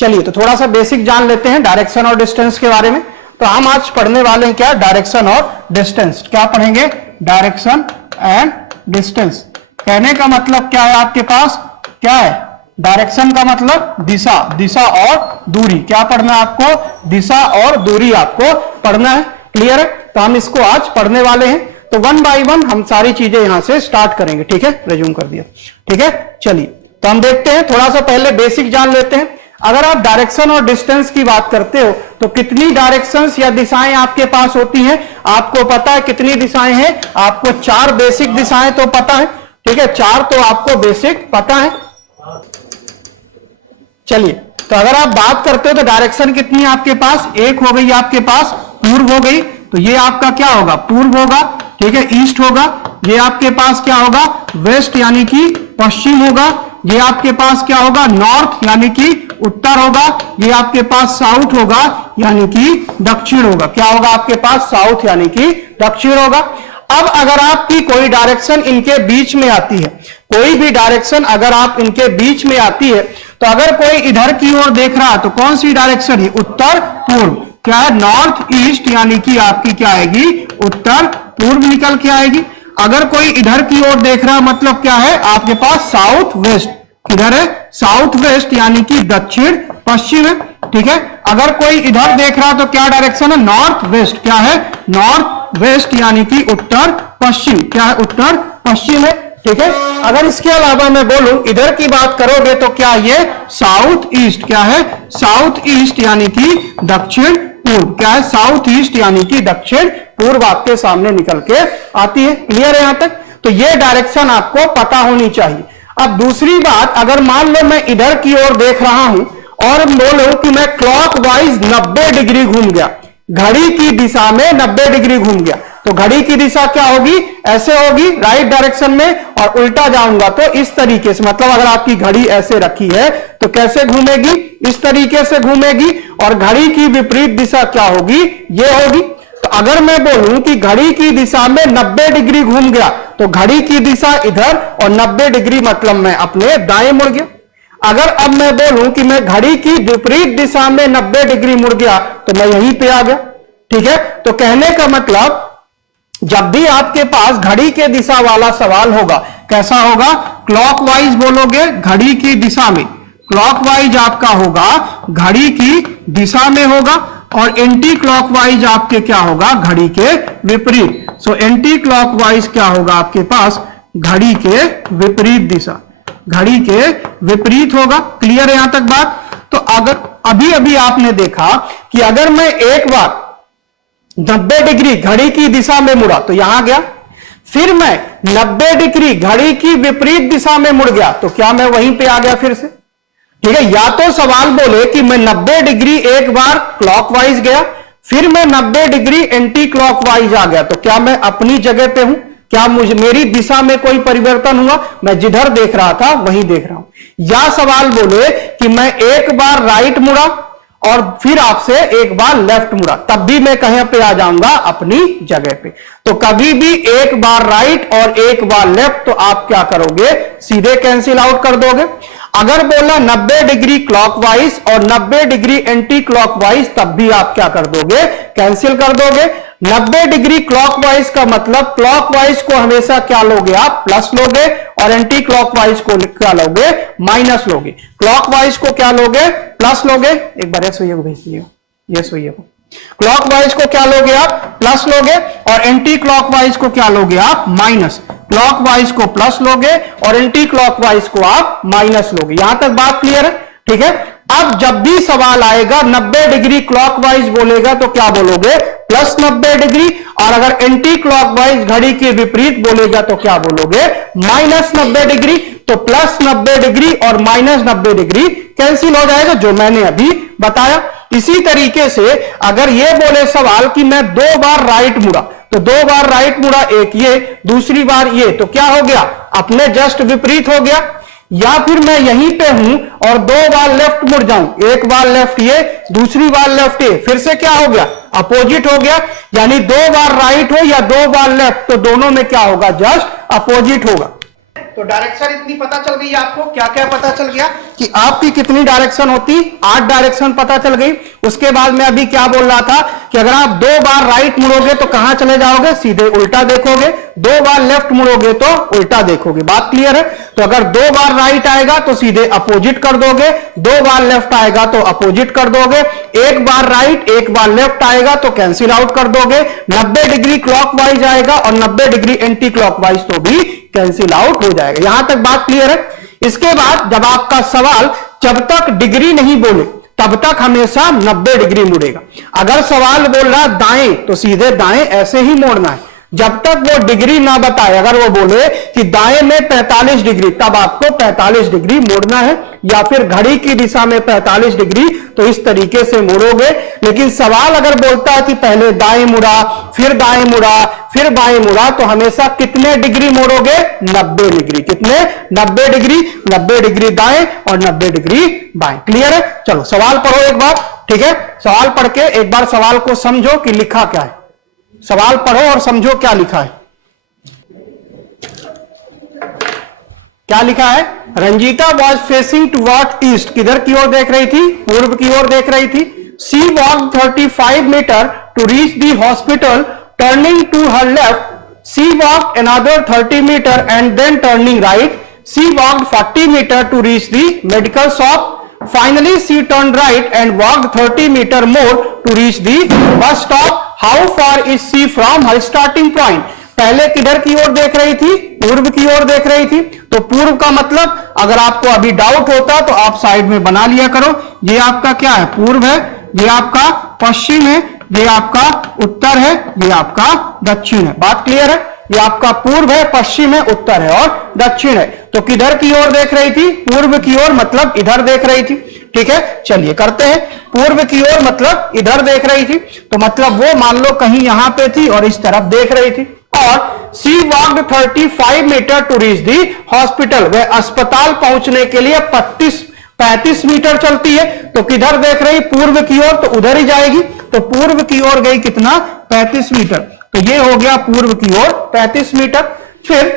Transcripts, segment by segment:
चलिए तो थोड़ा सा बेसिक जान लेते हैं डायरेक्शन और डिस्टेंस के बारे में। तो हम आज पढ़ने वाले हैं क्या, डायरेक्शन और डिस्टेंस। क्या पढ़ेंगे, डायरेक्शन एंड डिस्टेंस। कहने का मतलब क्या है, आपके पास क्या है, डायरेक्शन का मतलब दिशा, दिशा और दूरी। क्या पढ़ना है आपको, दिशा और दूरी आपको पढ़ना है। क्लियर है, तो हम इसको आज पढ़ने वाले हैं। तो वन बाय वन हम सारी चीजें यहां से स्टार्ट करेंगे। ठीक है, रिज्यूम कर दिया। ठीक है, चलिए तो हम देखते हैं, थोड़ा सा पहले बेसिक जान लेते हैं। अगर आप डायरेक्शन और डिस्टेंस की बात करते हो तो कितनी डायरेक्शंस या दिशाएं आपके पास होती हैं, आपको पता है कितनी दिशाएं हैं, आपको 4 बेसिक दिशाएं तो पता है। ठीक है, 4 तो आपको बेसिक पता है। चलिए तो अगर आप बात करते हो तो डायरेक्शन कितनी है आपके पास, एक हो गई आपके पास पूर्व हो गई, तो ये आपका क्या होगा, पूर्व होगा। ठीक है, ईस्ट होगा। ये आपके पास क्या होगा, वेस्ट यानी कि पश्चिम होगा। ये आपके पास क्या होगा, नॉर्थ यानी कि उत्तर होगा। ये आपके पास साउथ होगा यानी कि दक्षिण होगा। क्या होगा आपके पास, साउथ यानी कि दक्षिण होगा। अब अगर आपकी कोई डायरेक्शन इनके बीच में आती है, कोई भी डायरेक्शन अगर आप इनके बीच में आती है, तो अगर कोई इधर की ओर देख रहा है तो कौन सी डायरेक्शन है, उत्तर पूर्व। क्या है, नॉर्थ ईस्ट यानी कि आपकी क्या आएगी, उत्तर पूर्व निकल के आएगी। अगर कोई इधर की ओर देख रहा है मतलब क्या है, आपके पास साउथ वेस्ट। किधर है, साउथ वेस्ट यानी कि दक्षिण पश्चिम है। ठीक है, अगर कोई इधर देख रहा है तो क्या डायरेक्शन है, नॉर्थ वेस्ट। क्या है, नॉर्थ वेस्ट यानी कि उत्तर पश्चिम। क्या है, उत्तर पश्चिम है। ठीक है, अगर इसके अलावा मैं बोलूं इधर की बात करोगे तो क्या, ये साउथ ईस्ट। क्या है, साउथ ईस्ट यानी कि दक्षिण पूर्व। क्या है, साउथ ईस्ट यानी कि दक्षिण पूर्व आपके सामने निकल के आती है। क्लियर है यहां तक, तो ये डायरेक्शन आपको पता होनी चाहिए। अब दूसरी बात, अगर मान लो मैं इधर की ओर देख रहा हूं और बोलूं कि मैं क्लॉकवाइज 90 डिग्री घूम गया, घड़ी की दिशा में 90 डिग्री घूम गया, तो घड़ी की दिशा क्या होगी, ऐसे होगी राइट डायरेक्शन में, और उल्टा जाऊंगा तो इस तरीके से। मतलब अगर आपकी घड़ी ऐसे रखी है तो कैसे घूमेगी, इस तरीके से घूमेगी, और घड़ी की विपरीत दिशा क्या होगी, ये होगी। तो अगर मैं बोलूं कि घड़ी की दिशा में 90 डिग्री घूम गया, तो घड़ी की दिशा इधर और 90 डिग्री मतलब मैं अपने दाएं मुड़ गया। अगर अब मैं बोलूं कि मैं घड़ी की विपरीत दिशा में 90 डिग्री मुड़ गया, तो मैं यहीं पे आ गया। ठीक है, तो कहने का मतलब जब भी आपके पास घड़ी के दिशा वाला सवाल होगा, कैसा होगा, क्लॉकवाइज बोलोगे घड़ी की दिशा में, क्लॉकवाइज आपका होगा घड़ी की दिशा में होगा, और एंटी क्लॉकवाइज आपके क्या होगा, घड़ी के विपरीत। सो एंटी क्लॉकवाइज क्या होगा आपके पास, घड़ी के विपरीत दिशा, घड़ी के विपरीत होगा। क्लियर है यहां तक बात। तो अगर अभी अभी आपने देखा कि अगर मैं एक बार 90 डिग्री घड़ी की दिशा में मुड़ा तो यहां गया, फिर मैं 90 डिग्री घड़ी की विपरीत दिशा में मुड़ गया, तो क्या मैं वहीं पे आ गया फिर से। ठीक है, या तो सवाल बोले कि मैं 90 डिग्री एक बार क्लॉकवाइज गया, फिर मैं 90 डिग्री एंटी क्लॉकवाइज आ गया, तो क्या मैं अपनी जगह पे हूं, क्या मुझे मेरी दिशा में कोई परिवर्तन हुआ, मैं जिधर देख रहा था वहीं देख रहा हूं। या सवाल बोले कि मैं एक बार राइट मुड़ा और फिर आपसे एक बार लेफ्ट मुड़ा, तब भी मैं कहीं पे आ जाऊंगा, अपनी जगह पे। तो कभी भी एक बार राइट और एक बार लेफ्ट, तो आप क्या करोगे, सीधे कैंसिल आउट कर दोगे। अगर बोला 90 डिग्री क्लॉकवाइज और 90 डिग्री एंटी क्लॉकवाइज, तब भी आप क्या कर दोगे, कैंसिल कर दोगे। 90 डिग्री क्लॉकवाइज का मतलब क्लॉकवाइज को हमेशा क्या लोगे आप, प्लस लोगे, और एंटी क्लॉकवाइज को क्या लोगे, माइनस लोगे। क्लॉकवाइज को क्या लोगे, प्लस लोगे। एक बार यस भैया को भेज दीजिए, यस भैया को। क्लॉकवाइज को क्या लोगे आप, प्लस लोगे, और एंटी क्लॉकवाइज को क्या लोगे आप, माइनस। क्लॉकवाइज को प्लस लोगे और एंटी क्लॉकवाइज को आप माइनस लोगे। यहां तक बात क्लियर है। ठीक है, अब जब भी सवाल आएगा 90 डिग्री क्लॉकवाइज बोलेगा तो क्या बोलोगे, प्लस 90 डिग्री, और अगर एंटी क्लॉकवाइज घड़ी के विपरीत बोलेगा तो क्या बोलोगे, माइनस 90 डिग्री। तो प्लस 90 डिग्री और माइनस 90 डिग्री कैंसिल हो जाएगा, जो मैंने अभी बताया। इसी तरीके से अगर ये बोले सवाल कि मैं 2 बार राइट मुड़ा, तो 2 बार राइट मुड़ा, एक ये, दूसरी बार ये, तो क्या हो गया, अपने जस्ट विपरीत हो गया। या फिर मैं यहीं पे हूं और 2 बार लेफ्ट मुड़ जाऊं, एक बार लेफ्ट ये, दूसरी बार लेफ्ट ये, फिर से क्या हो गया, अपोजिट हो गया। यानी 2 बार राइट हो या 2 बार लेफ्ट, तो दोनों में क्या होगा, जस्ट अपोजिट होगा। तो डायरेक्शन इतनी पता चल गई आपको। क्या क्या पता चल गया कि आपकी कितनी डायरेक्शन होती, 8 डायरेक्शन पता चल गई। उसके बाद मैं अभी क्या बोल रहा था कि अगर आप 2 बार राइट मुड़ोगे तो कहां चले जाओगे, सीधे उल्टा देखोगे। 2 बार लेफ्ट मुड़ोगे तो उल्टा देखोगे। बात क्लियर है? तो अगर 2 बार राइट आएगा तो सीधे अपोजिट कर दोगे, 2 बार लेफ्ट आएगा तो अपोजिट कर दोगे, 1 बार राइट 1 बार लेफ्ट आएगा तो कैंसिल आउट कर दोगे, 90 डिग्री क्लॉकवाइज आएगा और 90 डिग्री एंटी क्लॉकवाइज तो भी कैंसिल आउट हो जाएगा। यहां तक बात क्लियर है? इसके बाद जब आपका सवाल जब तक डिग्री नहीं बोले तब तक हमेशा 90 डिग्री मुड़ेगा। अगर सवाल बोल रहा दाएं तो सीधे दाएं ऐसे ही मोड़ना है। जब तक वो डिग्री ना बताए, अगर वो बोले कि दाएं में 45 डिग्री, तब आपको 45 डिग्री मोड़ना है, या फिर घड़ी की दिशा में 45 डिग्री, तो इस तरीके से मोड़ोगे। लेकिन सवाल अगर बोलता है कि पहले दाएं मुड़ा, फिर दाएं मुड़ा, फिर बाएं मुड़ा, तो हमेशा कितने डिग्री मोड़ोगे? 90 डिग्री। कितने? 90 डिग्री। 90 डिग्री दाएं और 90 डिग्री बाएं। क्लियर है? चलो सवाल पढ़ो एक बार, ठीक है? सवाल पढ़ के एक बार सवाल को समझो कि लिखा क्या है। सवाल पढ़ो और समझो क्या लिखा है। क्या लिखा है? Ranjeeta was facing toward east, किधर की ओर देख रही थी? पूर्व की ओर देख रही थी। She walked 35 metre to reach the hospital, turning to her left. She walked another 30 metre and then turning right. She walked 40 metre to reach the medical shop. Finally, she turned right and walked 30 meter more to reach the bus stop. How far is she from her starting point? पहले किधर की ओर देख रही थी? पूर्व की ओर देख रही थी। तो पूर्व का मतलब अगर आपको अभी डाउट होता तो आप साइड में बना लिया करो। ये आपका क्या है? पूर्व है, ये आपका पश्चिम है, ये आपका उत्तर है, ये आपका दक्षिण है। बात क्लियर है? ये आपका पूर्व है, पश्चिम है, उत्तर है और दक्षिण है। तो किधर की ओर देख रही थी? पूर्व की ओर, मतलब इधर देख रही थी। ठीक है, चलिए करते हैं। पूर्व की ओर मतलब इधर देख रही थी, तो मतलब वो मान लो कहीं यहां पे थी और इस तरफ देख रही थी। और she walked 35 metre to reach the hospital, वह अस्पताल पहुंचने के लिए 35 मीटर चलती है। तो किधर देख रही? पूर्व की ओर, तो उधर ही जाएगी। तो पूर्व की ओर गई कितना? 35 मीटर। तो ये हो गया पूर्व की ओर 35 मीटर। फिर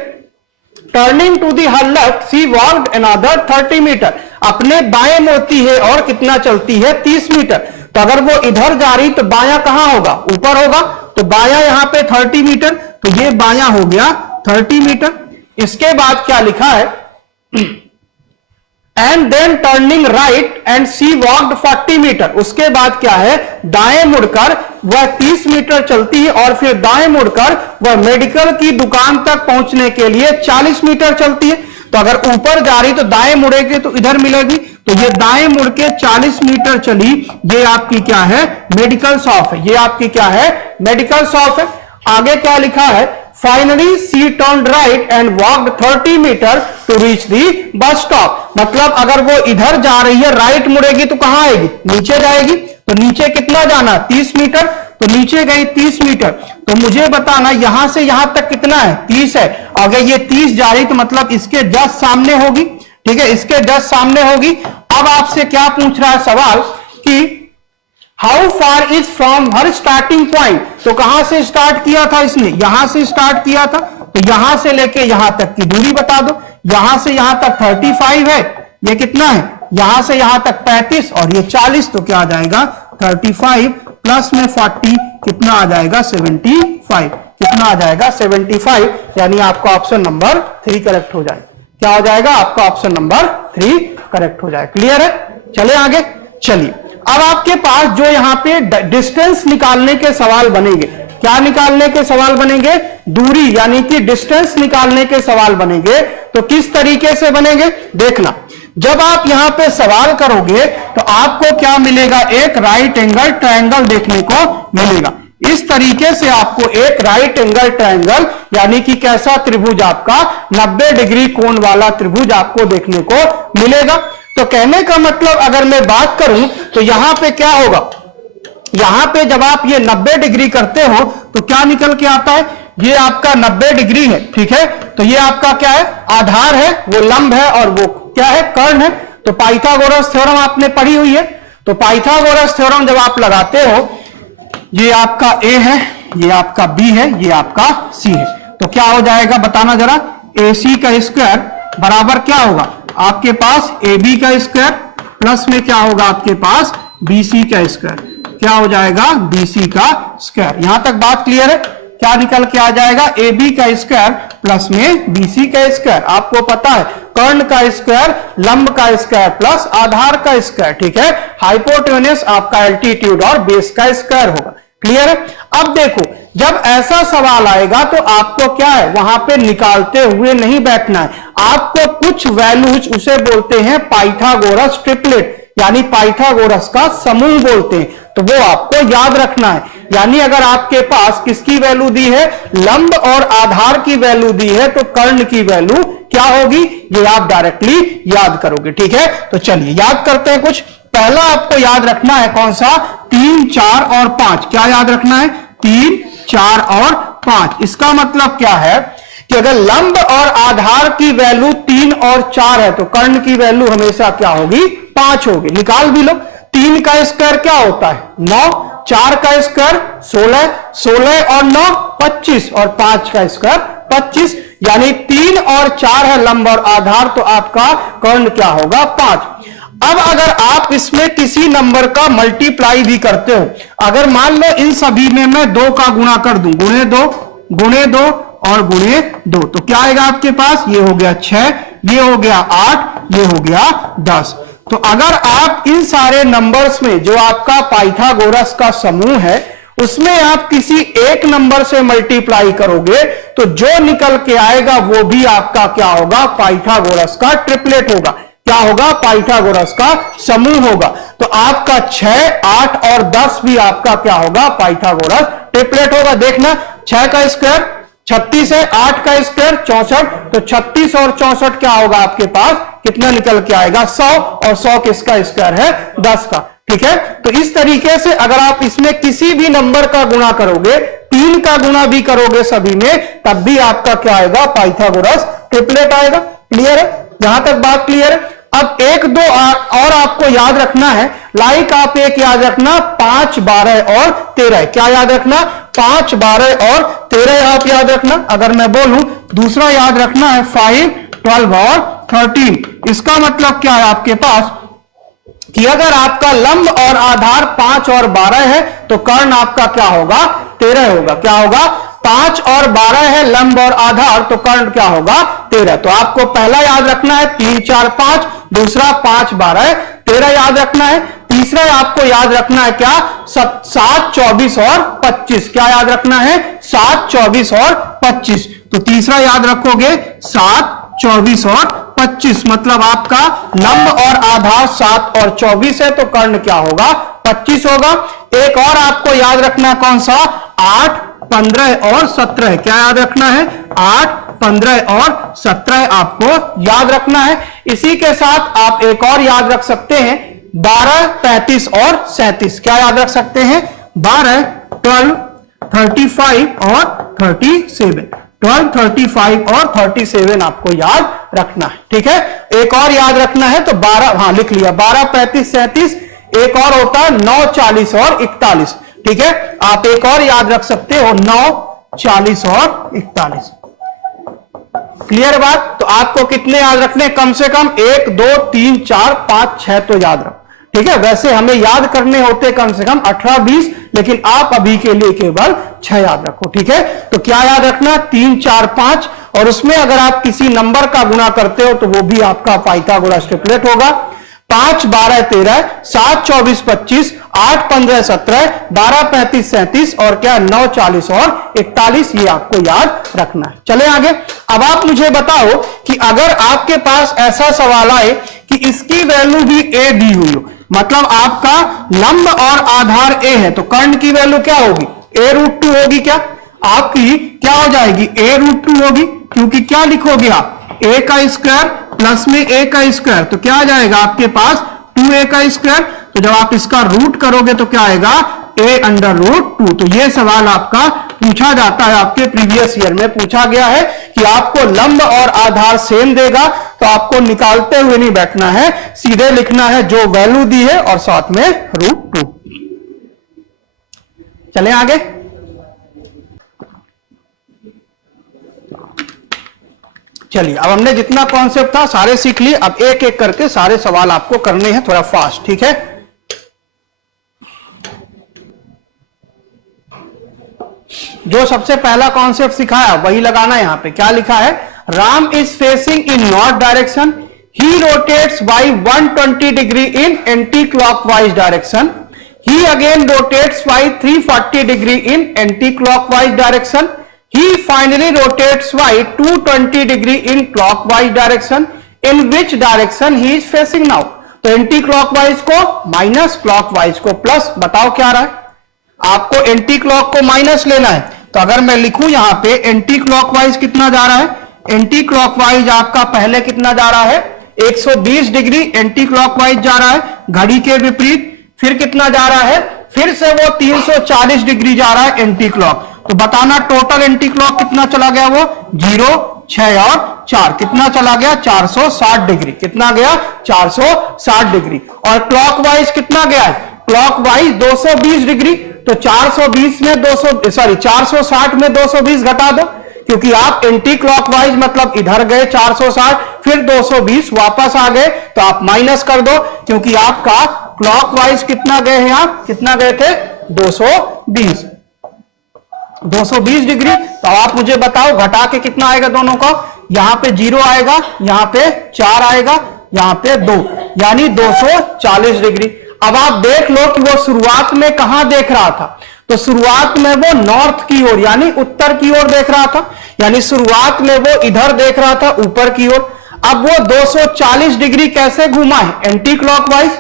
turning to the her left she walked another 30 metre, अपने बाएं मोड़ती है और कितना चलती है? 30 मीटर। तो अगर वो इधर जा रही तो बायां कहां होगा? ऊपर होगा। तो बायां यहां पे 30 मीटर, तो ये बायां हो गया 30 मीटर। इसके बाद क्या लिखा है? And then turning right and she walked 40 metre. उसके बाद क्या है? दाएं मुड़कर वह 30 मीटर चलती है और फिर दाएं मुड़कर वह मेडिकल की दुकान तक पहुंचने के लिए 40 मीटर चलती है। तो अगर ऊपर जा रही तो दाएं मुड़ेगी तो इधर मिलेगी। तो ये दाएं मुड़ के 40 मीटर चली, ये आपकी क्या है? मेडिकल शॉप है। ये आपकी क्या है? मेडिकल शॉप है। आगे क्या लिखा है? Finally she turned right and walked 30 metre to reach the bus stop. मतलब अगर वो इधर जा रही है, राइट मुड़ेगी तो कहां आएगी? नीचे जाएगी। तो नीचे कितना जाना? 30 मीटर। तो नीचे गई 30 मीटर। तो मुझे बताना यहां से यहां तक कितना है? 30 है। अगर ये 30 जा रही तो मतलब इसके जस्ट सामने होगी। ठीक है, इसके जस्ट सामने होगी। अब आपसे क्या पूछ रहा है सवाल कि how far is from her starting point. तो कहां से स्टार्ट किया था इसने? यहां से स्टार्ट किया था। तो यहां से लेके यहां तक की दूरी बता दो। यहां से यहां तक 35 है, ये कितना है? यहां से यहां तक 35 और ये 40, तो क्या आ जाएगा? 35 प्लस में 40 कितना आ जाएगा? 75। कितना आ जाएगा? 75। यानी आपका ऑप्शन नंबर 3 करेक्ट हो जाएगा। क्या हो जाएगा? आपका ऑप्शन नंबर 3 करेक्ट हो जाएगा। क्लियर है? चले आगे। चलिए, अब आपके पास जो यहां पे डिस्टेंस निकालने के सवाल बनेंगे, क्या निकालने के सवाल बनेंगे? दूरी, यानी कि डिस्टेंस निकालने के सवाल बनेंगे। तो किस तरीके से बनेंगे देखना। जब आप यहां पे सवाल करोगे तो आपको क्या मिलेगा? एक राइट एंगल ट्रायंगल देखने को मिलेगा। इस तरीके से आपको एक राइट एंगल ट्रायंगल, यानी कि कैसा त्रिभुज? आपका 90 डिग्री कोण वाला त्रिभुज आपको देखने को मिलेगा। तो कहने का मतलब अगर मैं बात करूं तो यहां पे क्या होगा? यहां पे जब आप ये 90 डिग्री करते हो तो क्या निकल के आता है? ये आपका 90 डिग्री है। ठीक है, तो ये आपका क्या है? आधार है, वो लंब है और वो क्या है? कर्ण है। तो पाइथागोरस थ्योरम आपने पढ़ी हुई है। तो पाइथागोरस थ्योरम जब आप लगाते हो, ये आपका ए है, ये आपका बी है, ये आपका सी है। तो क्या हो जाएगा बताना जरा? AC का स्क्वायर बराबर क्या होगा आपके पास AB का स्क्वायर प्लस में क्या होगा आपके पास BC का स्क्वायर। क्या हो जाएगा BC का स्क्वायर। यहां तक बात क्लियर है। क्या निकल के आ जाएगा AB का स्क्वायर प्लस में BC का स्क्वायर। आपको पता है कर्ण का स्क्वायर लंब का स्क्वायर प्लस आधार का स्क्वायर, ठीक है। हाइपोटेन्यूस आपका एल्टीट्यूड और बेस का स्क्वायर होगा। क्लियर है। अब देखो जब ऐसा सवाल आएगा तो आपको क्या है वहां पे निकालते हुए नहीं बैठना है। आपको कुछ वैल्यूज उसे बोलते हैं पाइथागोरस ट्रिपलेट, यानी पाइथागोरस का समूह बोलते हैं, तो वो आपको याद रखना है। यानी अगर आपके पास किसकी वैल्यू दी है, लंब और आधार की वैल्यू दी है, तो कर्ण की वैल्यू क्या होगी ये आप डायरेक्टली याद करोगे, ठीक है। तो चलिए याद करते हैं कुछ। पहला आपको याद रखना है कौन सा, 3, 4 और 5। क्या याद रखना है, 3, 4 और 5। इसका मतलब क्या है कि अगर लंब और आधार की वैल्यू 3 और 4 है तो कर्ण की वैल्यू हमेशा क्या होगी, 5 होगी। निकाल भी लो। 3 का स्क्वायर क्या होता है 9, 4 का स्क्वायर 16, 16 और 9 25 और 5 का स्क्वायर 25, यानी 3 और 4 है लंब और आधार, तो आपका कर्ण क्या होगा 5। अब अगर आप इसमें किसी नंबर का मल्टीप्लाई भी करते हो, अगर मान लो इन सभी में मैं 2 का गुणा कर दूं, गुणे 2 और गुणे 2, तो क्या आएगा आपके पास, ये हो गया 6, ये हो गया 8, ये हो गया 10। तो अगर आप इन सारे नंबर्स में जो आपका पाइथागोरस का समूह है उसमें आप किसी एक नंबर से मल्टीप्लाई करोगे तो जो निकल के आएगा वो भी आपका क्या होगा, पाइथागोरस का ट्रिपलेट होगा। क्या होगा, पाइथागोरस का समूह होगा। तो आपका 6, 8 और 10 भी आपका क्या होगा, पाइथागोरस ट्रिपलेट होगा। देखना 6 का स्क्वायर 36 है, 8 का स्क्वायर 64, तो 36 और 64 क्या होगा आपके पास, कितना निकल के आएगा 100, और 100 किसका स्क्वायर है 10 का, ठीक है। तो इस तरीके से अगर आप इसमें किसी भी नंबर का गुणा करोगे, 3 का गुणा भी करोगे सभी में, तब भी आपका क्या आएगा, पाइथागोरस ट्रिपलेट आएगा। क्लियर है, यहां तक बात क्लियर है। अब 1, 2 और आपको याद रखना है, लाइक आप एक याद रखना 5, 12 और 13। क्या याद रखना, 5, 12 और 13 आप याद रखना। अगर मैं बोलूं दूसरा याद रखना है 5, 12 और 13। इसका मतलब क्या है आपके पास कि अगर आपका लंब और आधार 5 और 12 है तो कर्ण आपका क्या होगा, 13 होगा। क्या होगा, 5 और 12 है लंब और आधार, तो कर्ण क्या होगा 13। तो आपको पहला याद रखना है 3, 4, 5, दूसरा 5, 12, 13 याद रखना है। तीसरा आपको याद रखना है क्या, 7, 24 और 25। क्या याद रखना है, 7, 24 और 25। तो तीसरा याद रखोगे 7, 24 और 25, मतलब आपका लंब और आधार 7 और 24 है, तो कर्ण क्या होगा 25 होगा। एक और आपको याद रखना कौन सा, 8, 15 और 17। क्या याद रखना है, 8, 15 और 17 आपको याद रखना है। इसी के साथ आप एक और याद रख सकते हैं 12, 35 और 37। क्या याद रख सकते हैं, 12, 12, 35 और 37। 12, 35 और 37 आपको याद रखना है, ठीक है। एक और याद रखना है तो 12, हाँ लिख लिया, 12, 35, 37। एक और होता है 9, 40 और 41, ठीक है। आप एक और याद रख सकते हो 9, 40 और 41। क्लियर बात। तो आपको कितने याद रखने, कम से कम 1, 2, 3, 4, 5, 6 तो याद रखो, ठीक है। वैसे हमें याद करने होते कम से कम 18, 20, लेकिन आप अभी के लिए केवल 6 याद रखो, ठीक है। तो क्या याद रखना, 3, 4, 5, और उसमें अगर आप किसी नंबर का गुणा करते हो तो वो भी आपका पाइथागोरस ट्रिपलेट होगा। 5, 12, 13, 7, 24, 25, 8, 15, 17, 12, 35, 37 और क्या 9, 40 और 41, ये आपको याद रखना है। चले आगे। अब आप मुझे बताओ कि अगर आपके पास ऐसा सवाल आए कि इसकी वैल्यू भी a दी हुई हो, मतलब आपका लंब और आधार a है, तो कर्ण की वैल्यू क्या होगी, a√2 होगी। क्या आपकी क्या हो जाएगी, a√2 होगी, क्योंकि क्या लिखोगे आप, a का स्क्वायर प्लस में a का स्क्वायर, तो क्या आ जाएगा आपके पास 2a का स्क्वायर। तो जब आप इसका रूट करोगे तो क्या आएगा, a√2। तो ये सवाल आपका पूछा जाता है, आपके प्रीवियस ईयर में पूछा गया है कि आपको लंब और आधार सेम देगा तो आपको निकालते हुए नहीं बैठना है, सीधे लिखना है जो वैल्यू दी है और साथ में √2। चलें आगे। चलिए, अब हमने जितना कॉन्सेप्ट था सारे सीख लिए, अब एक एक करके सारे सवाल आपको करने हैं, थोड़ा फास्ट, ठीक है। जो सबसे पहला कॉन्सेप्ट सिखाया वही लगाना है यहां पे। क्या लिखा है? Ram is facing in north direction, he rotates by 120 degree in anti clockwise direction, he again rotates by 340 degree in anti clockwise direction, he finally rotates by 220 degree in clockwise direction, in which direction he is facing now। तो anti clockwise को minus, clockwise को plus. बताओ क्या रहा है? आपको anti clock को minus लेना है, तो अगर मैं लिखूं यहां पे एंटी क्लॉकवाइज कितना जा रहा है? एंटी क्लॉकवाइज आपका पहले कितना जा रहा है? 120 डिग्री एंटी क्लॉकवाइज जा रहा है घड़ी के विपरीत। फिर कितना जा रहा है? फिर से वो 340 डिग्री जा रहा है एंटी क्लॉक। तो बताना टोटल एंटी क्लॉक कितना चला गया? वो 0, 6 और 4 कितना चला गया? 460 डिग्री। कितना गया? 460 डिग्री। और क्लॉकवाइज कितना गया है? Clockwise 220 degree. तो 420 में 460 में 220 घटा दो, क्योंकि आप एंटी क्लॉकवाइज मतलब इधर गए 460, फिर 220 वापस आ गए, तो आप माइनस कर दो, क्योंकि आपका क्लॉकवाइज कितना गए हैं आप? कितना गए थे? 220 डिग्री। तो आप मुझे बताओ घटा के कितना आएगा दोनों का? यहां पे 0 आएगा, यहां पे 4 आएगा, यहां पे 2, यानी 240 डिग्री। अब आप देख लो कि वो शुरुआत में कहां देख रहा था? तो शुरुआत में वो नॉर्थ की ओर यानी उत्तर की ओर देख रहा था, यानी शुरुआत में वो इधर देख रहा था ऊपर की ओर। अब वो 240 डिग्री कैसे घुमा है? एंटी क्लॉकवाइज,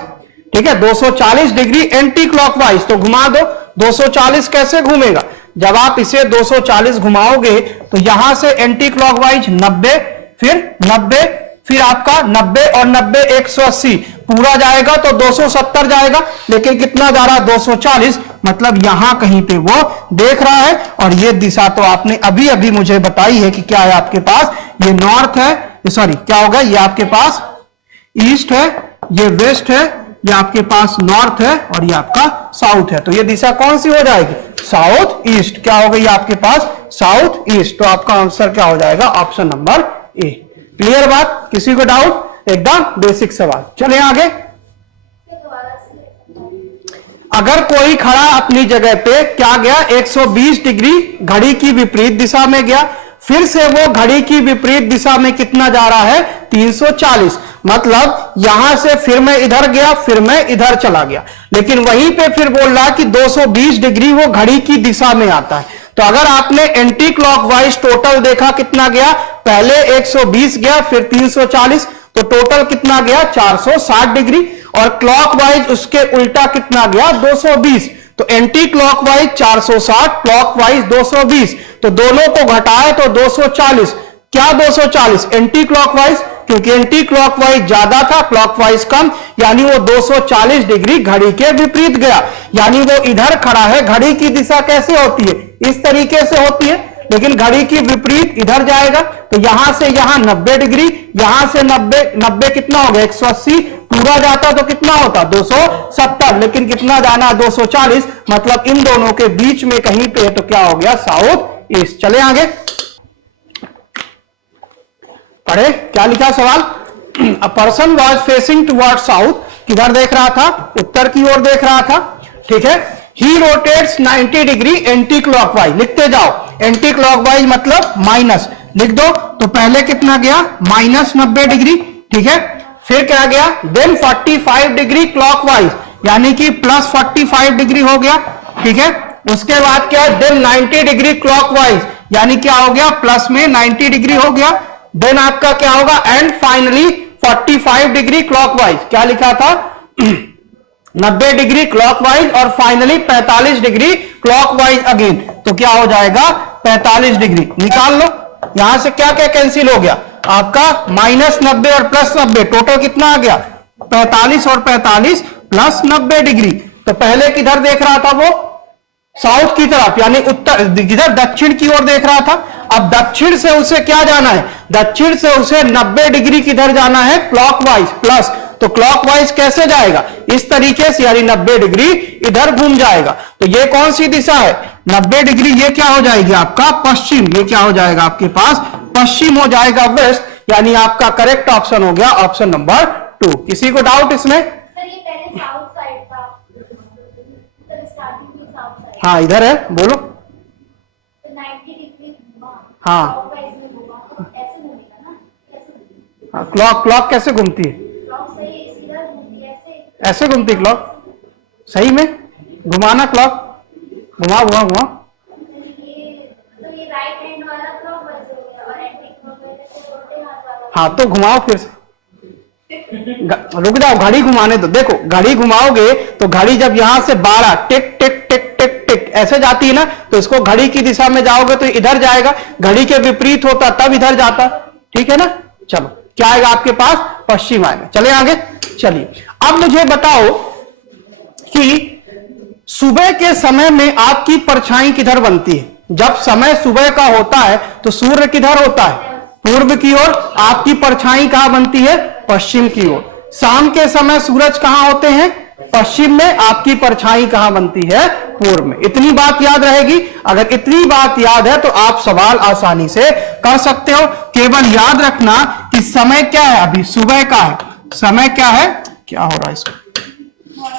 ठीक है। 240 डिग्री एंटी क्लॉकवाइज, तो घुमा दो। 240 कैसे घूमेगा? जब आप इसे 240 घुमाओगे तो यहां से एंटी क्लॉकवाइज 90, फिर 90, फिर आपका 90 और 90 180 पूरा जाएगा तो 270 जाएगा, लेकिन कितना जा रहा है? 240, मतलब यहां कहीं पे वो देख रहा है। और ये दिशा तो आपने अभी अभी मुझे बताई है कि क्या है आपके पास? ये नॉर्थ है, सॉरी क्या होगा? ये आपके पास ईस्ट है, ये वेस्ट है, ये आपके पास नॉर्थ है और ये आपका साउथ है। तो ये दिशा कौन सी हो जाएगी? South east. क्या हो गई आपके पास? South east. तो आपका आंसर क्या हो जाएगा? Option number A. क्लियर बात? किसी को डाउट? एकदम बेसिक सवाल। चले आगे। अगर कोई खड़ा अपनी जगह पे क्या गया? 120 डिग्री घड़ी की विपरीत दिशा में गया, फिर से वो घड़ी की विपरीत दिशा में कितना जा रहा है? 340। मतलब यहां से फिर मैं इधर गया, फिर मैं इधर चला गया, लेकिन वहीं पे फिर बोल रहा कि 220 डिग्री वो घड़ी की दिशा में आता है। तो अगर आपने एंटी क्लॉकवाइज टोटल देखा कितना गया? पहले 120 गया, फिर 340, तो टोटल कितना गया? 460 डिग्री। और क्लॉकवाइज उसके उल्टा कितना गया? 220। तो एंटी क्लॉकवाइज 460, क्लॉकवाइज 220, तो दोनों को घटाए तो 240। क्या 240? एंटी क्लॉकवाइज, क्योंकि एंटी क्लॉकवाइज ज्यादा था, क्लॉकवाइज कम, यानी वो 240 डिग्री घड़ी के विपरीत गया, यानी वो इधर खड़ा है। घड़ी की दिशा कैसे होती है? इस तरीके से होती है, लेकिन घड़ी की विपरीत इधर जाएगा। तो यहां से यहां 90 डिग्री, यहां से 90 कितना हो गया? 180 पूरा जाता तो कितना होता? 270, लेकिन कितना जाना? 240, मतलब इन दोनों के बीच में कहीं पे, तो क्या हो गया? South east. चले आगे पढ़े। क्या लिखा सवाल? A person was facing toward south, किधर देख रहा था? उत्तर की ओर देख रहा था, ठीक है। ही रोटेट्स 90 डिग्री एंटी क्लॉकवाइज। लिखते जाओ, एंटी क्लॉकवाइज मतलब माइनस, लिख दो। तो पहले कितना गया? माइनस 90 डिग्री, ठीक है। फिर क्या गया? देन 45 डिग्री क्लॉकवाइज, यानी कि प्लस 45 डिग्री हो गया, ठीक है। उसके बाद क्या? देन 90 डिग्री क्लॉकवाइज, यानी क्या हो गया? प्लस में 90 डिग्री हो गया। देन आपका क्या होगा? And finally 45 degree clockwise. क्या लिखा था? 90 डिग्री क्लॉकवाइज और फाइनली 45 डिग्री क्लॉकवाइज अगेन। तो क्या हो जाएगा? 45 डिग्री। निकाल लो, यहां से क्या क्या कैंसिल हो गया आपका? माइनस 90 और प्लस 90, टोटल कितना आ गया? 45 और 45 प्लस 90 डिग्री। तो पहले किधर देख रहा था वो? साउथ की तरफ, यानी उत्तर, इधर दक्षिण की ओर देख रहा था। अब दक्षिण से उसे क्या जाना है? दक्षिण से उसे 90 डिग्री किधर जाना है? Clockwise plus. तो क्लॉकवाइज कैसे जाएगा? इस तरीके से, यानी 90 डिग्री इधर घूम जाएगा। तो ये कौन सी दिशा है? 90 डिग्री, ये क्या हो जाएगी आपका? पश्चिम। ये क्या हो जाएगा आपके पास? पश्चिम हो जाएगा वेस्ट, यानी आपका करेक्ट ऑप्शन हो गया ऑप्शन नंबर 2। किसी को डाउट इसमें? सर ये पहले साउथ साइड था, सर स्टार्टिंग में साउथ साइड। हाँ इधर है, बोलो। तो 90 डिग्री घुमा, हाँ क्लॉकवाइज में घुमा, तो ऐसे घूमेगा ना, कैसे? हाँ, क्लॉक कैसे घूमती है? क्लॉक सही सीधा घूमती है, ऐसे ऐसे घूमती क्लॉक? सही में घुमाना क्लॉक, घुमा घुमा घुमा। तो ये राइट हैंड वाला क्लॉकवाइज हो गया और एंटी क्लॉकवाइज ऐसे उल्टे हाथ वाला। हाँ तो घुमाओ फिर से, रुक जाओ, घड़ी घुमाने दो। देखो घड़ी घुमाओगे तो घड़ी जब यहां से 12 टिक टिक टिक टिक टिक ऐसे जाती है ना, तो इसको घड़ी की दिशा में जाओगे तो इधर जाएगा, घड़ी के विपरीत होता तब इधर जाता। ठीक है ना? चलो क्या आएगा आपके पास? पश्चिम आएगा। चले आगे, चलिए अब मुझे बताओ कि सुबह के समय में आपकी परछाई किधर बनती है? जब समय सुबह का होता है तो सूर्य किधर होता है? पूर्व की ओर। आपकी परछाई कहां बनती है? पश्चिम की ओर। शाम के समय सूरज कहां होते हैं? पश्चिम में। आपकी परछाई कहां बनती है? पूर्व में। इतनी बात याद रहेगी। अगर इतनी बात याद है तो आप सवाल आसानी से कर सकते हो। केवल याद रखना कि समय क्या है, अभी सुबह का है। समय क्या है? क्या हो रहा है इसको?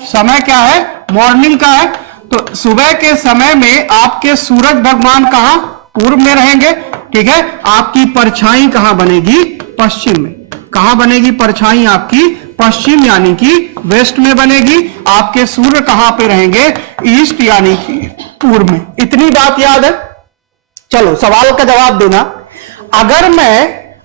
समय क्या है? मॉर्निंग का है। तो सुबह के समय में आपके सूरज भगवान कहां? पूर्व में रहेंगे। ठीक है? आपकी परछाई कहां बनेगी? पश्चिम में। कहां बनेगी परछाई आपकी? पश्चिम यानी कि वेस्ट में बनेगी। आपके सूर्य कहां पे रहेंगे? ईस्ट यानी कि पूर्व में। इतनी बात याद है? चलो सवाल का जवाब देना।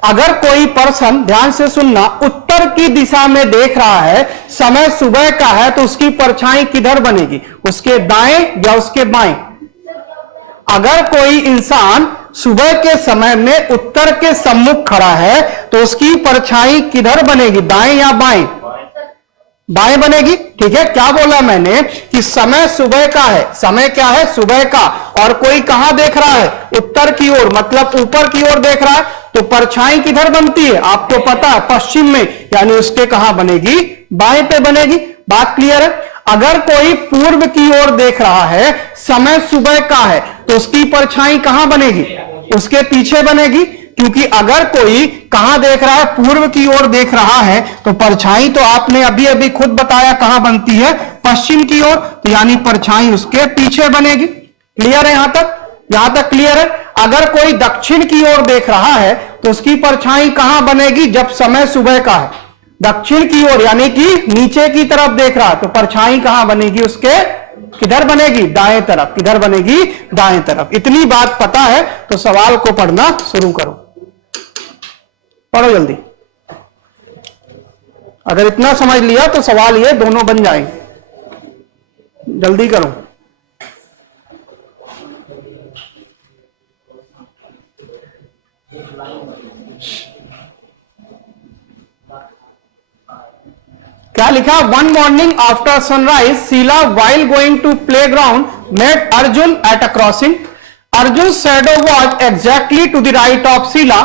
अगर कोई पर्सन, ध्यान से सुनना, उत्तर की दिशा में देख रहा है, समय सुबह का है, तो उसकी परछाई किधर बनेगी? उसके दाएं या उसके बाएं? अगर कोई इंसान सुबह के समय में उत्तर के सम्मुख खड़ा है तो उसकी परछाई किधर बनेगी? दाएं या बाएं? बाएं बनेगी। ठीक है? क्या बोला मैंने कि समय सुबह का है। समय क्या है? सुबह का। और कोई कहां देख रहा है? उत्तर की ओर, मतलब ऊपर की ओर देख रहा है, तो परछाई किधर बनती है? आपको पता है, पश्चिम में, यानी उसके कहां बनेगी? बाएं पे बनेगी। बात क्लियर है? अगर कोई पूर्व की ओर देख रहा है, समय सुबह का है, तो उसकी परछाई कहां बनेगी? उसके पीछे बनेगी। क्योंकि अगर कोई कहां देख रहा है? पूर्व की ओर देख रहा है, तो परछाई तो आपने अभी अभी खुद बताया कहां बनती है? पश्चिम की ओर। तो यानी परछाई उसके पीछे बनेगी। क्लियर है यहां तक? यहां तक क्लियर है? अगर कोई दक्षिण की ओर देख रहा है तो उसकी परछाई कहां बनेगी? जब समय सुबह का है, दक्षिण की ओर, यानी कि नीचे की तरफ देख रहा है, तो परछाई कहां बनेगी? उसके किधर बनेगी? दाएं तरफ। किधर बनेगी? दाएं तरफ। इतनी बात पता है तो सवाल को पढ़ना शुरू करो। पढ़ो जल्दी। अगर इतना समझ लिया तो सवाल ये दोनों बन जाएंगे। जल्दी करो। क्या लिखा? One morning after sunrise Sheela while going to playground met Arjun at a crossing. Arjun's shadow was exactly to the right of Sheila.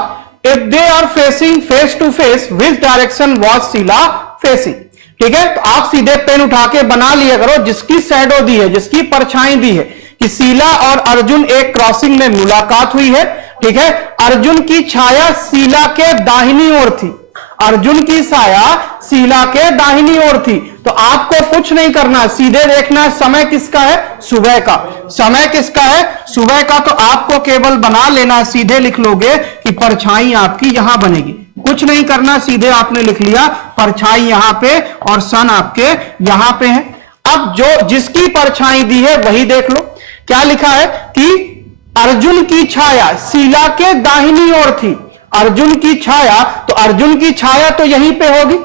If they are facing face to face, which direction was Sheila facing? ठीक है? तो आप सीधे pen उठा के बना लिया करो, जिसकी शैडो दी है, जिसकी परछाई दी है कि शीला और अर्जुन एक क्रॉसिंग में मुलाकात हुई है। ठीक है? अर्जुन की छाया शीला के दाहिनी ओर थी। अर्जुन की छाया शीला के दाहिनी ओर थी। तो आपको कुछ नहीं करना, सीधे देखना समय किसका है? सुबह का। समय किसका है? सुबह का। तो आपको केवल बना लेना, सीधे लिख लोगे कि परछाई आपकी यहां बनेगी। कुछ नहीं करना, सीधे आपने लिख लिया परछाई यहां पे और सन आपके यहां पे है। अब जो जिसकी परछाई दी है वही देख लो। क्या लिखा है कि अर्जुन की छाया शीला के दाहिनी ओर थी। अर्जुन की छाया, तो अर्जुन की छाया तो यहीं पे होगी,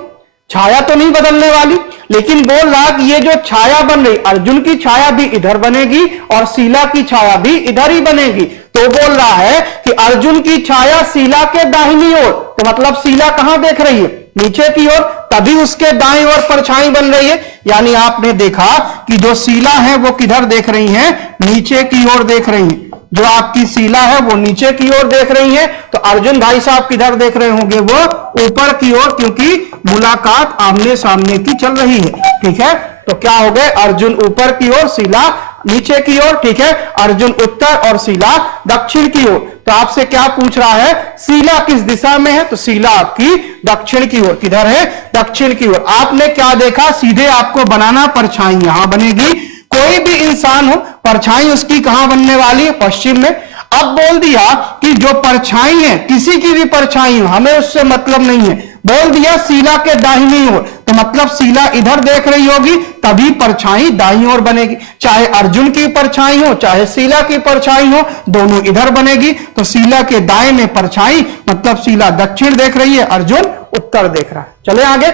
छाया तो नहीं बदलने वाली। लेकिन बोल रहा कि ये जो छाया बन रही, अर्जुन की छाया भी इधर बनेगी और शीला की छाया भी इधर ही बनेगी। तो बोल रहा है कि अर्जुन की छाया शीला के दाहिनी ओर, तो मतलब शीला कहां देख रही है? नीचे की ओर, तभी उसके दाएं ओर परछाई बन रही है। यानी आपने देखा कि जो शीला है वो किधर देख रही है? नीचे की ओर देख रही है। जो आपकी शीला है वो नीचे की ओर देख रही है, तो अर्जुन भाई साहब किधर देख रहे होंगे? वो ऊपर की ओर, क्योंकि मुलाकात आमने सामने की चल रही है। ठीक है? तो क्या हो गए? अर्जुन ऊपर की ओर, शीला नीचे की ओर। ठीक है? अर्जुन उत्तर और शीला दक्षिण की ओर। तो आपसे क्या पूछ रहा है, शीला किस दिशा में है, तो शीला आपकी दक्षिण की ओर, किधर है, दक्षिण की ओर। आपने क्या देखा, सीधे आपको बनाना, परछाई यहां बनेगी। कोई भी इंसान हो, परछाई उसकी कहां बनने वाली है, पश्चिम में। अब बोल दिया कि जो परछाई है, किसी की भी परछाई हो, हमें उससे मतलब नहीं है, बोल दिया शीला के दाहिनी ओर, तो मतलब शीला इधर देख रही होगी, तभी परछाई दाहिनी ओर बनेगी। चाहे अर्जुन की परछाई हो, चाहे शीला की परछाई हो, दोनों इधर बनेगी। तो शीला के दाएं में परछाई, मतलब शीला दक्षिण देख रही है, अर्जुन उत्तर देख रहा है। चले आगे,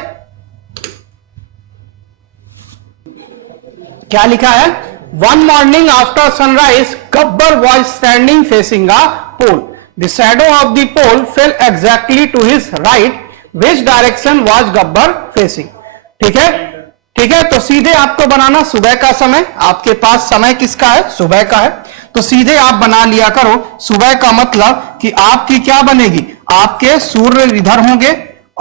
क्या लिखा है, one morning after sunrise Gabbar was standing facing a pole, the shadow of the pole fell exactly to his right, which direction was Gabbar facing. ठीक है, ठीक है। तो सीधे आपको बनाना, सुबह का समय, आपके पास समय किसका है, सुबह का है, तो सीधे आप बना लिया करो। सुबह का मतलब कि आपकी क्या बनेगी, आपके सूर्य इधर होंगे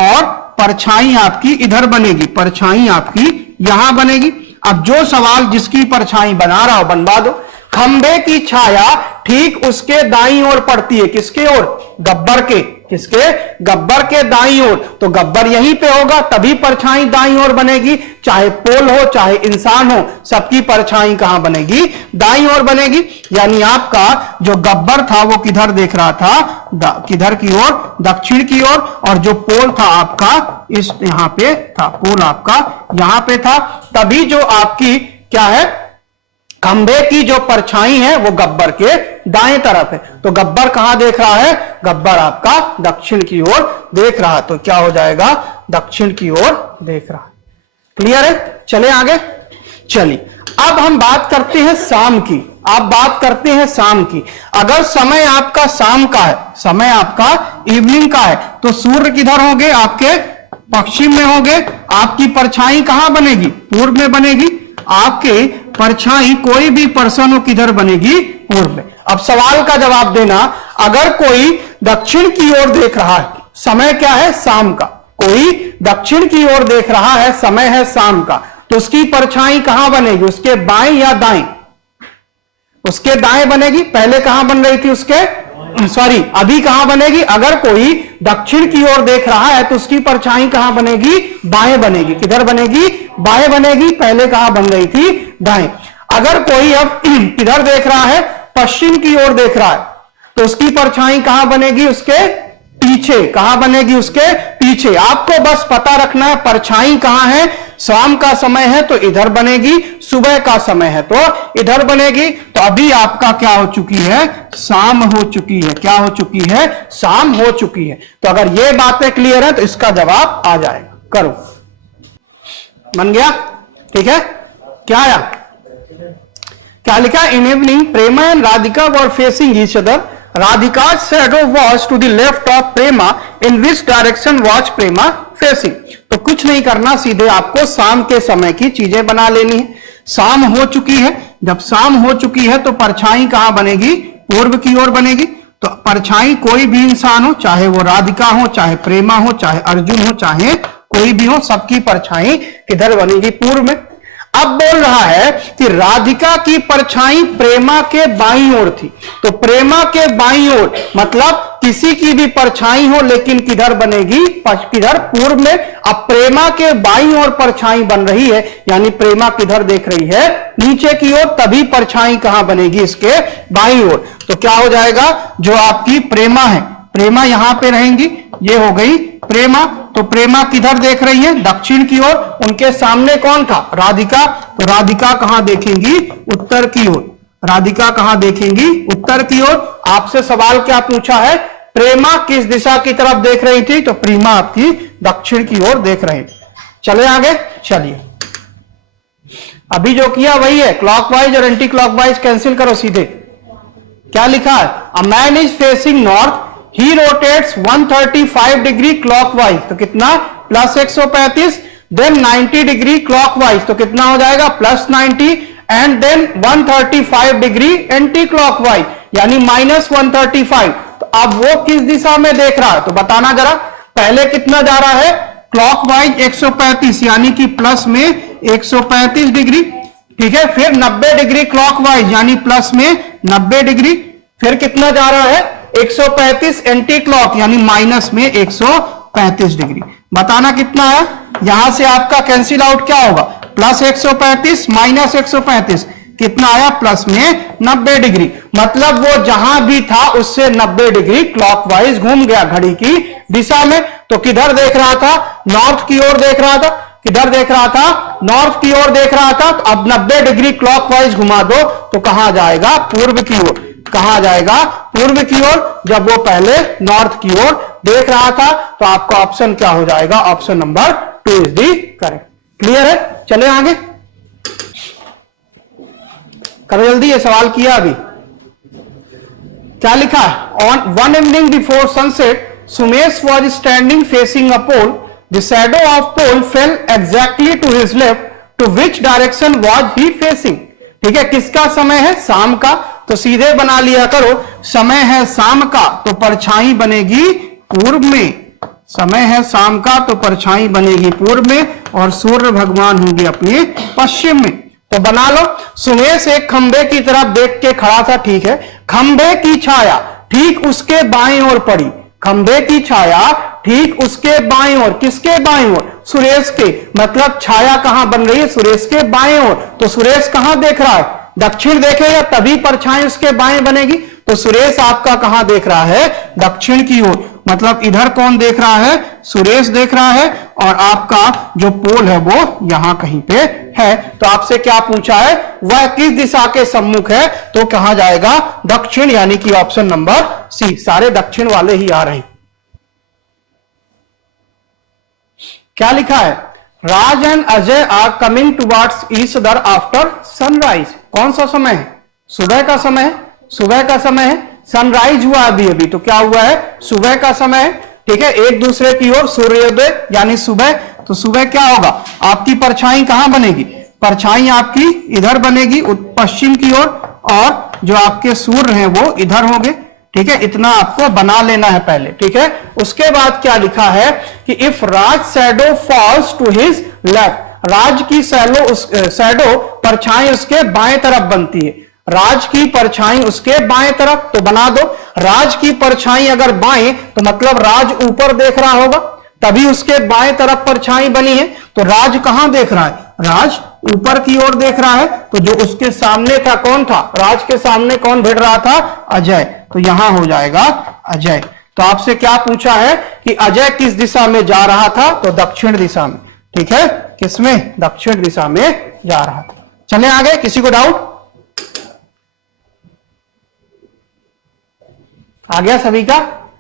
और परछाई आपकी इधर बनेगी, परछाई आपकी यहां बनेगी। अब जो सवाल जिसकी परछाई बना रहा हो बनवा दो। खंबे की छाया ठीक उसके दाईं ओर पड़ती है, किसके ओर, गब्बर के, किसके, गब्बर के दाईं ओर। तो गब्बर यहीं पे होगा, तभी परछाई दाईं ओर बनेगी। चाहे पोल हो, चाहे इंसान हो, सबकी परछाई कहां बनेगी, दाईं ओर बनेगी। यानी आपका जो गब्बर था वो किधर देख रहा था, किधर की ओर, दक्षिण की ओर। और जो पोल था आपका इस यहां पे था, पोल आपका यहां पे था, तभी जो आपकी क्या है, खंबे की जो परछाई है वो गब्बर के दाएं तरफ है। तो गब्बर कहां देख रहा है, गब्बर आपका दक्षिण की ओर देख रहा है। तो क्या हो जाएगा, दक्षिण की ओर देख रहा है। क्लियर है, चले आगे। चलिए अब हम बात करते हैं शाम की। आप बात करते हैं शाम की। अगर समय आपका शाम का है, समय आपका इवनिंग का है, तो सूर्य किधर होंगे, आपके पश्चिम में होंगे। आपकी परछाई कहां बनेगी, पूर्व में बनेगी। आपके परछाई कोई भी पर्सन हो किधर बनेगी, पूर्व में। अब सवाल का जवाब देना, अगर कोई दक्षिण की ओर देख रहा है, समय क्या है, शाम का, कोई दक्षिण की ओर देख रहा है, समय है शाम का, तो उसकी परछाई कहां बनेगी, उसके बाएं या दाएं, उसके दाएं बनेगी। पहले कहां बन रही थी, उसके सॉरी अभी कहां बनेगी, अगर कोई दक्षिण की ओर देख रहा है तो उसकी परछाई कहां बनेगी, बाएं बनेगी। किधर बनेगी, बाएं बनेगी। पहले कहां बन रही थी, दाएं। अगर कोई अब किधर देख रहा है, पश्चिम की ओर देख रहा है, तो उसकी परछाई कहां बनेगी, उसके पीछे। कहां बनेगी, उसके पीछे। आपको बस पता रखना है परछाई कहां है, शाम का समय है तो इधर बनेगी, सुबह का समय है तो इधर बनेगी। तो अभी आपका क्या हो चुकी है, शाम हो चुकी है। क्या हो चुकी है, शाम हो चुकी है। तो अगर ये बातें क्लियर है तो इसका जवाब आ जाएगा। करो, बन गया, ठीक है। क्या आया, क्या लिखा, in evening Prema and Radhika were facing each other, Radhika's shadow was to the left of Prema, in which direction was Prema facing? तो कुछ नहीं करना, सीधे आपको शाम के समय की चीजें बना लेनी है। शाम हो चुकी है, जब शाम हो चुकी है तो परछाई कहां बनेगी, पूर्व की ओर बनेगी। तो परछाई कोई भी इंसान हो, चाहे वो राधिका हो, चाहे प्रेमा हो, चाहे अर्जुन हो, चाहे कोई भी हो, सबकी परछाई किधर बनेगी, पूर्व में। अब बोल रहा है कि राधिका की परछाई प्रेमा के बाईं ओर थी, तो प्रेमा के बाईं ओर मतलब किसी की भी परछाई हो लेकिन किधर बनेगी, किधर, पूर्व में। अब प्रेमा के बाईं ओर परछाई बन रही है, यानी प्रेमा किधर देख रही है, नीचे की ओर, तभी परछाई कहां बनेगी, इसके बाईं ओर। तो क्या हो जाएगा, जो आपकी प्रेमा है, प्रेमा यहां पे रहेंगी, ये हो गई प्रेमा। तो प्रेमा किधर देख रही है, दक्षिण की ओर। उनके सामने कौन था, राधिका। तो राधिका कहां देखेंगी, उत्तर की ओर। राधिका कहां देखेंगी, उत्तर की ओर। आपसे सवाल क्या पूछा है, प्रेमा किस दिशा की तरफ देख रही थी, तो प्रेमा आपकी दक्षिण की ओर देख रही थी। चले आगे, चलिए अभी जो किया वही है, क्लॉकवाइज और एंटी क्लॉकवाइज कैंसिल करो सीधे। क्या लिखा है, a man is facing north, he rotates 135 degree clockwise, तो कितना, प्लस 135। देन 90 डिग्री क्लॉकवाइज, तो कितना हो जाएगा, plus 90। And then 135 degree anticlockwise, यानी माइनस 135। तो अब वो किस दिशा में देख रहा है, तो बताना जरा। पहले कितना जा रहा है, क्लॉकवाइज 135, यानी कि प्लस में 135 डिग्री, ठीक है। फिर 90 डिग्री क्लॉकवाइज, यानी प्लस में 90 डिग्री। फिर कितना जा रहा है, 135 एंटी क्लॉक यानी माइनस में 135 डिग्री। बताना कितना है, यहां से आपका कैंसिल आउट क्या होगा, प्लस 135 माइनस 135 कितना आया, प्लस में 90 डिग्री। मतलब वो जहां भी था उससे 90 डिग्री क्लॉकवाइज घूम गया घड़ी की दिशा में। तो किधर देख रहा था, नॉर्थ की ओर देख रहा था, किधर देख रहा था, नॉर्थ की ओर देख रहा था। तो अब 90 डिग्री क्लॉकवाइज घुमा दो तो कहां जाएगा, पूर्व की ओर। कहां जाएगा, पूर्व की ओर, जब वो पहले नॉर्थ की ओर देख रहा था। तो आपका ऑप्शन क्या हो जाएगा, option number 2 is the correct. Clear है, चले आगे, करो जल्दी, ये सवाल किया अभी। क्या लिखा है, on one evening before sunset Sumesh was standing facing a pole, the shadow of pole fell exactly to his left, to which direction was he facing. ठीक है, किसका समय है, शाम का। तो सीधे बना लिया करो, समय है शाम का तो परछाई बनेगी पूर्व में, समय है शाम का तो परछाई बनेगी पूर्व में, और सूर्य भगवान होंगे अपने पश्चिम में। तो बना लो, सुमेश एक खंबे की तरफ देख के खड़ा था, ठीक है, खंबे की छाया ठीक उसके बाईं ओर पड़ी, खंबे की छाया ठीक उसके बाईं ओर, किसके बाईं ओर, सुरेश के। मतलब छाया कहां बन रही है, सुरेश के बाईं ओर। तो सुरेश कहां देख रहा है, दक्षिण देखेगा तभी परछाई उसके बाएं बनेगी। तो सुरेश आपका कहां देख रहा है, दक्षिण की ओर। मतलब इधर कौन देख रहा है, सुरेश देख रहा है, और आपका जो पोल है वो यहां कहीं पे है। तो आपसे क्या पूछा है, वह किस दिशा के सम्मुख है, तो कहां जाएगा, दक्षिण, यानी कि ऑप्शन नंबर सी। सारे दक्षिण वाले ही आ रहे हैं। क्या लिखा है, Raj and Ajay are coming towards each other after sunrise. कौन सा समय है, सुबह का समय है, सुबह का समय है। सनराइज हुआ अभी अभी, तो क्या हुआ है, सुबह का समय है। ठीक है, एक दूसरे की ओर, सूर्योदय यानी सुबह। तो सुबह क्या होगा, आपकी परछाई कहां बनेगी, परछाई आपकी इधर बनेगी पश्चिम की ओर, और जो आपके सूर्य हैं वो इधर होंगे। ठीक है, इतना आपको बना लेना है पहले। ठीक है, उसके बाद क्या लिखा है कि if Raj shadow falls to his left, Raj की शैडो परछाई उसके बाएं तरफ बनती है, राज की परछाई उसके बाएं तरफ। तो बना दो, राज की परछाई अगर बाएं तो मतलब राज ऊपर देख रहा होगा, तभी उसके बाएं तरफ परछाई बनी है। तो राज कहां देख रहा है, राज ऊपर की ओर देख रहा है। तो जो उसके सामने था, कौन था, राज के सामने कौन भिड़ रहा था, अजय। तो यहां हो जाएगा अजय। तो आपसे क्या पूछा है कि अजय किस दिशा में जा रहा था, तो दक्षिण दिशा में। ठीक है, किसमें, दक्षिण दिशा में जा रहा था। चले आगे, किसी को डाउट आ गया सभी का।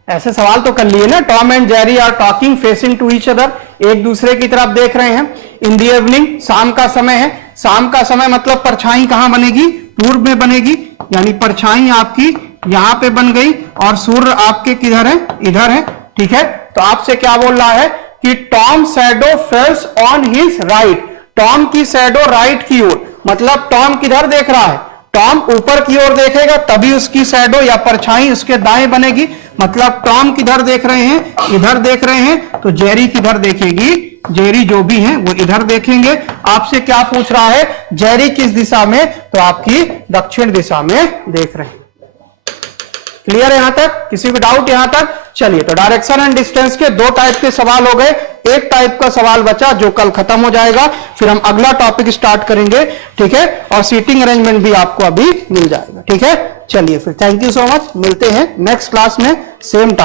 ऐसे सवाल तो कर लिए ना, Tom and Jerry are talking facing to each other, एक दूसरे की तरफ देख रहे हैं। इन दी इवनिंग, शाम का समय है, शाम का समय मतलब परछाई कहां बनेगी, पूर्व में बनेगी, यानी परछाई आपकी यहां पे बन गई, और सूर्य आपके किधर है, इधर है। ठीक है, तो आपसे क्या बोल रहा है कि Tom shadow fails on his right, Tom की शैडो राइट की ओर। मतलब टॉम किधर देख रहा है, टॉम ऊपर की ओर देखेगा तभी उसकी शैडो या परछाई उसके दाएं बनेगी। मतलब टॉम किधर देख रहे हैं, इधर देख रहे हैं। तो जेरी किधर देखेगी, जेरी जो भी हैं वो इधर देखेंगे। आपसे क्या पूछ रहा है, जेरी किस दिशा में, तो आपकी दक्षिण दिशा में देख रहे हैं। क्लियर है यहां तक, किसी को डाउट यहां तक। चलिए, तो डायरेक्शन एंड डिस्टेंस के 2 टाइप के सवाल हो गए, एक टाइप का सवाल बचा जो कल खत्म हो जाएगा, फिर हम अगला टॉपिक स्टार्ट करेंगे। ठीक है, और सीटिंग अरेंजमेंट भी आपको अभी मिल जाएगा। ठीक है, चलिए फिर, थैंक यू सो मच, मिलते हैं नेक्स्ट क्लास में सेम टाइम।